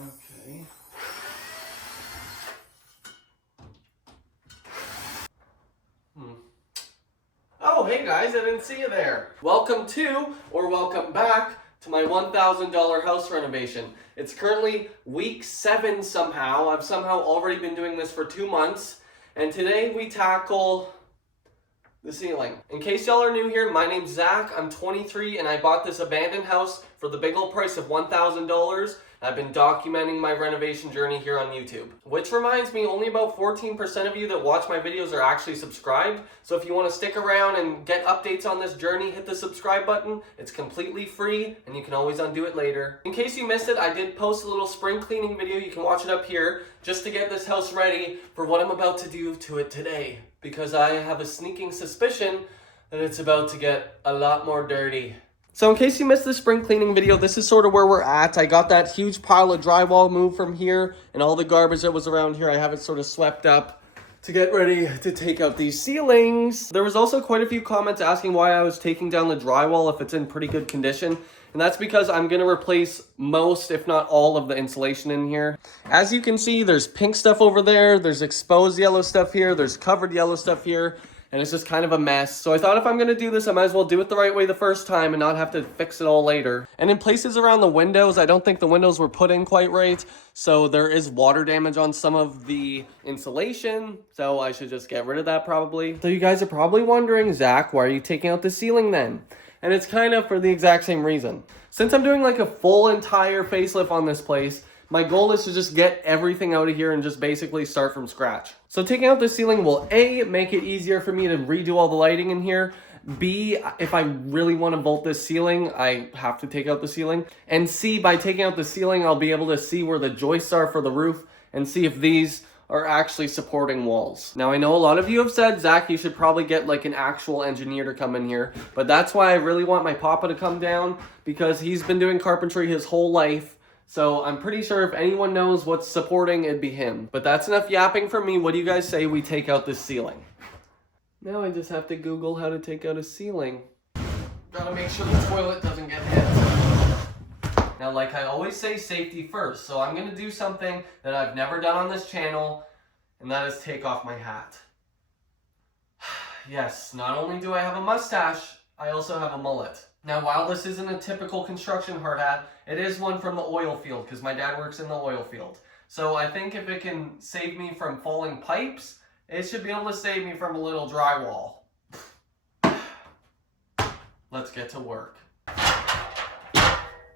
Okay. Oh, hey guys, I didn't see you there. Welcome to, or welcome back to my $1,000 house renovation. It's currently week 7 somehow. I've somehow already been doing this for 2 months. And today we tackle the ceiling. In case y'all are new here, my name's Zach. I'm 23 and I bought this abandoned house for the big old price of $1,000. I've been documenting my renovation journey here on YouTube. Which reminds me, only about 14% of you that watch my videos are actually subscribed. So if you want to stick around and get updates on this journey, hit the subscribe button. It's completely free and you can always undo it later. In case you missed it, I did post a little spring cleaning video. You can watch it up here just to get this house ready for what I'm about to do to it today. Because I have a sneaking suspicion that it's about to get a lot more dirty. So in case you missed the spring cleaning video, this is sort of where we're at. I got that huge pile of drywall moved from here and all the garbage that was around here, I have it sort of swept up to get ready to take out these ceilings. There was also quite a few comments asking why I was taking down the drywall if it's in pretty good condition. And that's because I'm going to replace most, if not all, of the insulation in here. As you can see, there's pink stuff over there, there's exposed yellow stuff here, there's covered yellow stuff here, and it's just kind of a mess. So I thought if I'm going to do this, I might as well do it the right way the first time and not have to fix it all later. And in places around the windows, I don't think the windows were put in quite right, so there is water damage on some of the insulation, so I should just get rid of that probably. So you guys are probably wondering, Zach, why are you taking out the ceiling then? And it's kind of for the exact same reason. Since I'm doing like a full entire facelift on this place, my goal is to just get everything out of here and just basically start from scratch. So taking out the ceiling will A, make it easier for me to redo all the lighting in here. B, if I really want to vault this ceiling, I have to take out the ceiling. And C, by taking out the ceiling, I'll be able to see where the joists are for the roof and see if these are actually supporting walls. Now I know a lot of you have said, Zach, you should probably get like an actual engineer to come in here, but that's why I really want my papa to come down, because he's been doing carpentry his whole life. So I'm pretty sure if anyone knows what's supporting, it'd be him. But that's enough yapping from me. What do you guys say we take out this ceiling? Now I just have to Google how to take out a ceiling. Gotta make sure the toilet doesn't get hit. Now, like I always say, safety first. So I'm gonna do something that I've never done on this channel, and that is take off my hat. Yes, not only do I have a mustache, I also have a mullet. Now, while this isn't a typical construction hard hat, it is one from the oil field, because my dad works in the oil field. So I think if it can save me from falling pipes, it should be able to save me from a little drywall. Let's get to work.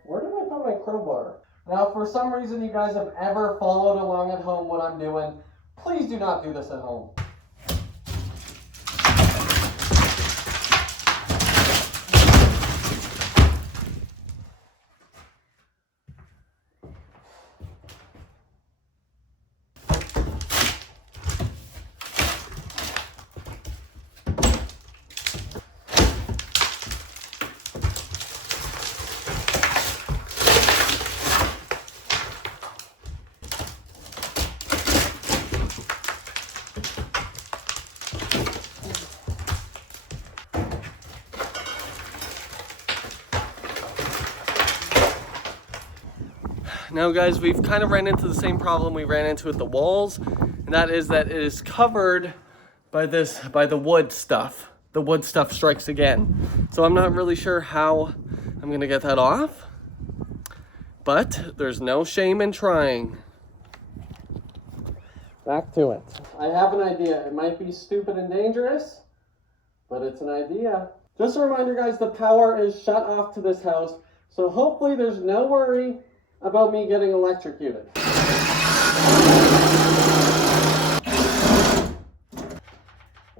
Where did I put my crowbar? Now, if for some reason you guys have ever followed along at home what I'm doing, please do not do this at home. Now guys, we've kind of ran into the same problem we ran into with the walls, and that is that it is covered by the wood stuff. The wood stuff strikes again. So I'm not really sure how I'm gonna get that off, but there's no shame in trying. Back to it. I have an idea. It might be stupid and dangerous, but it's an idea. Just a reminder guys, the power is shut off to this house, so hopefully there's no worry about me getting electrocuted. I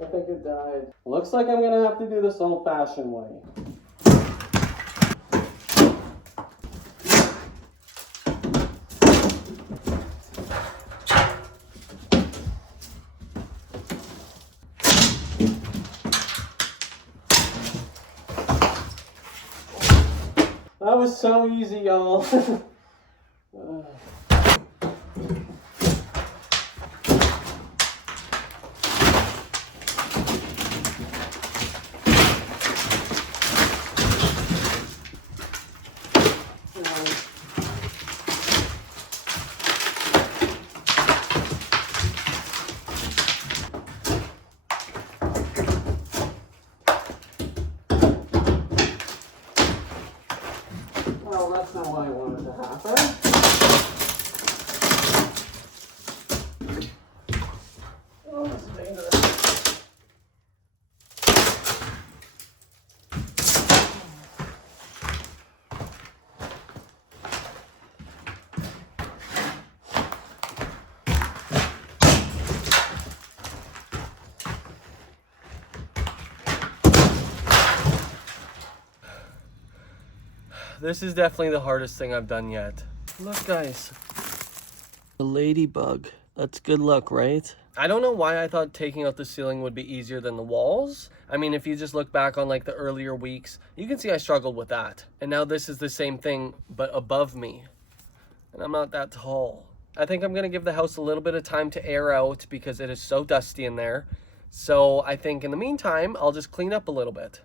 think it died. Looks like I'm gonna have to do this old-fashioned way. That was so easy, y'all. how I want it to happen. Oh, this is dangerous. This is definitely the hardest thing I've done yet. Look, guys. A ladybug. That's good luck, right? I don't know why I thought taking out the ceiling would be easier than the walls. I mean, if you just look back on like the earlier weeks, you can see I struggled with that. And now this is the same thing, but above me. And I'm not that tall. I think I'm gonna give the house a little bit of time to air out because it is so dusty in there. So I think in the meantime, I'll just clean up a little bit.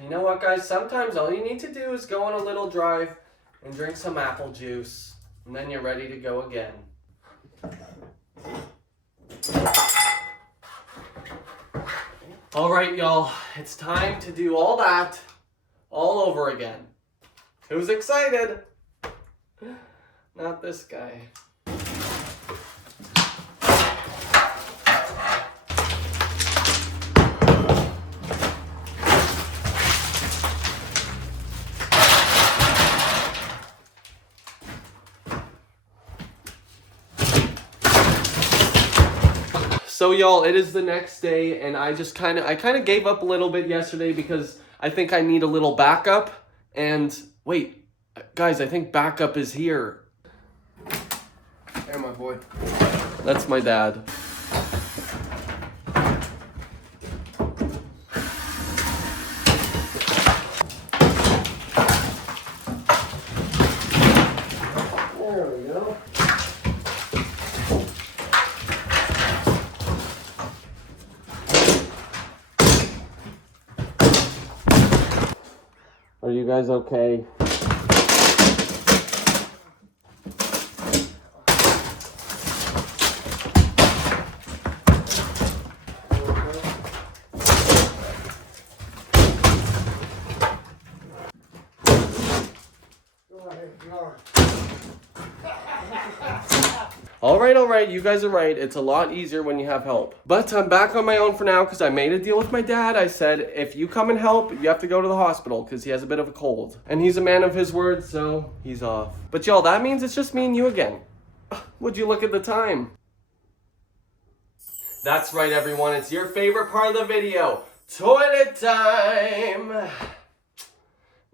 You know what, guys? Sometimes all you need to do is go on a little drive and drink some apple juice, and then you're ready to go again. All right, y'all. It's time to do all that all over again. Who's excited? Not this guy. So y'all, it is the next day, and I kind of gave up a little bit yesterday because I think I need a little backup. And wait, guys, I think backup is here. Hey, my boy. That's my dad. There we go. Are you guys okay? All right, you guys are right. It's a lot easier when you have help. But I'm back on my own for now because I made a deal with my dad. I said, if you come and help, you have to go to the hospital because he has a bit of a cold. And he's a man of his word, so he's off. But y'all, that means it's just me and you again. Would you look at the time? That's right, everyone. It's your favorite part of the video. Toilet time.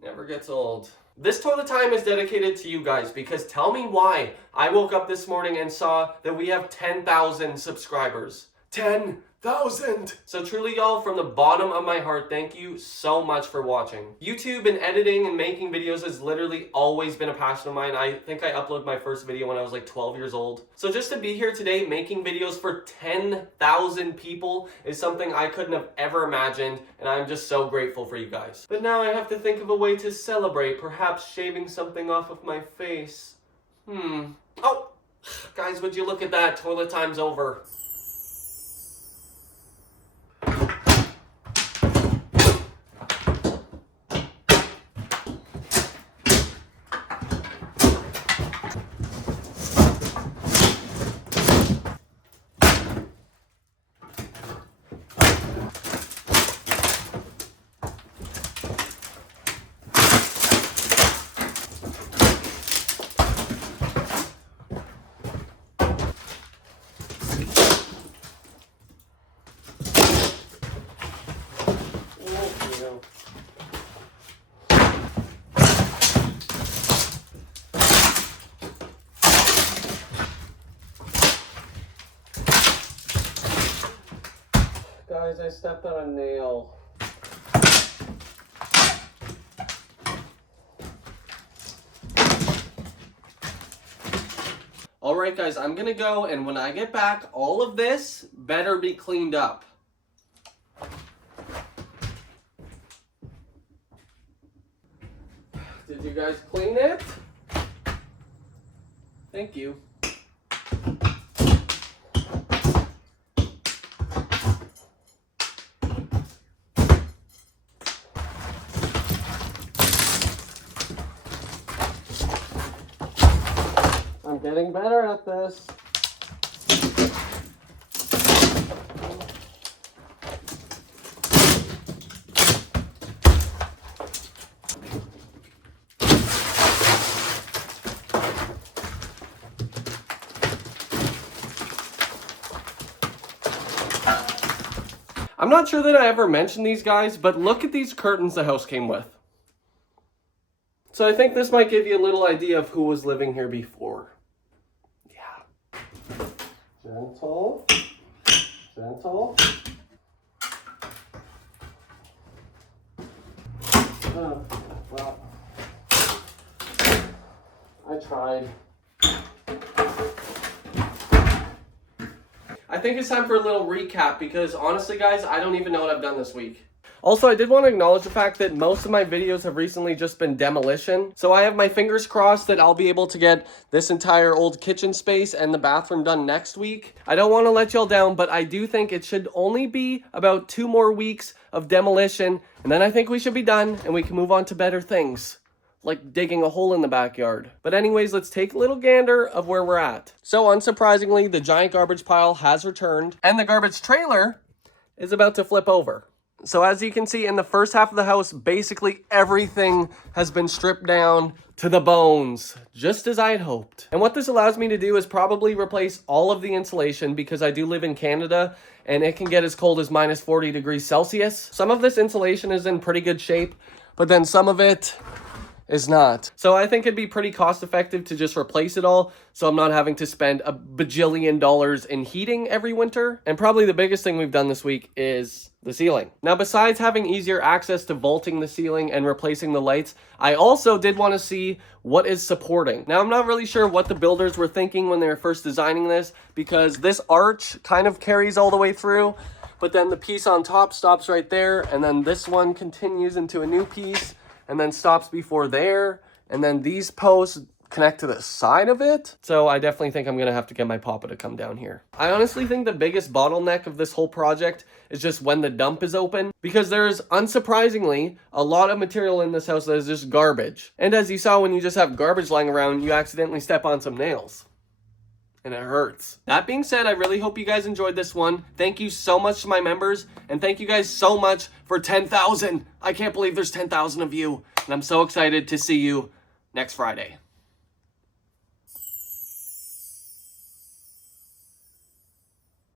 Never gets old. This toilet time is dedicated to you guys because tell me why I woke up this morning and saw that we have 10,000 subscribers. 10,000! So truly, y'all, from the bottom of my heart, thank you so much for watching. YouTube and editing and making videos has literally always been a passion of mine. I think I uploaded my first video when I was like 12 years old. So just to be here today making videos for 10,000 people is something I couldn't have ever imagined, and I'm just so grateful for you guys. But now I have to think of a way to celebrate, perhaps shaving something off of my face. Oh, guys, would you look at that? Toilet time's over. Guys, I stepped on a nail. Alright guys, I'm gonna go, and when I get back, all of this better be cleaned up. Did you guys clean it? Thank you. I'm getting better at this. I'm not sure that I ever mentioned these guys, but look at these curtains the house came with. So I think this might give you a little idea of who was living here before. Yeah. Gentle. Gentle. Oh, well. I tried. I think it's time for a little recap because honestly guys, I don't even know what I've done this week. Also, I did want to acknowledge the fact that most of my videos have recently just been demolition. So I have my fingers crossed that I'll be able to get this entire old kitchen space and the bathroom done next week. I don't want to let y'all down, but I do think it should only be about 2 more weeks of demolition. And then I think we should be done and we can move on to better things, like digging a hole in the backyard. But anyways, let's take a little gander of where we're at. So unsurprisingly, the giant garbage pile has returned and the garbage trailer is about to flip over. So as you can see in the first half of the house, basically everything has been stripped down to the bones, just as I had hoped. And what this allows me to do is probably replace all of the insulation because I do live in Canada and it can get as cold as minus 40 degrees Celsius. Some of this insulation is in pretty good shape, but then some of it is not. So I think it'd be pretty cost effective to just replace it all so I'm not having to spend a bajillion dollars in heating every winter. And probably the biggest thing we've done this week is the ceiling. Now, besides having easier access to vaulting the ceiling and replacing the lights, I also did want to see what is supporting. Now, I'm not really sure what the builders were thinking when they were first designing this because this arch kind of carries all the way through, but then the piece on top stops right there, and then this one continues into a new piece and then stops before there, and then these posts connect to the side of it. So I definitely think I'm gonna have to get my papa to come down here. I honestly think the biggest bottleneck of this whole project is just when the dump is open, because there's unsurprisingly a lot of material in this house that is just garbage. And as you saw, when you just have garbage lying around, you accidentally step on some nails. And it hurts. That being said, I really hope you guys enjoyed this one. Thank you so much to my members, and thank you guys so much for 10,000. I can't believe there's 10,000 of you, and I'm so excited to see you next Friday.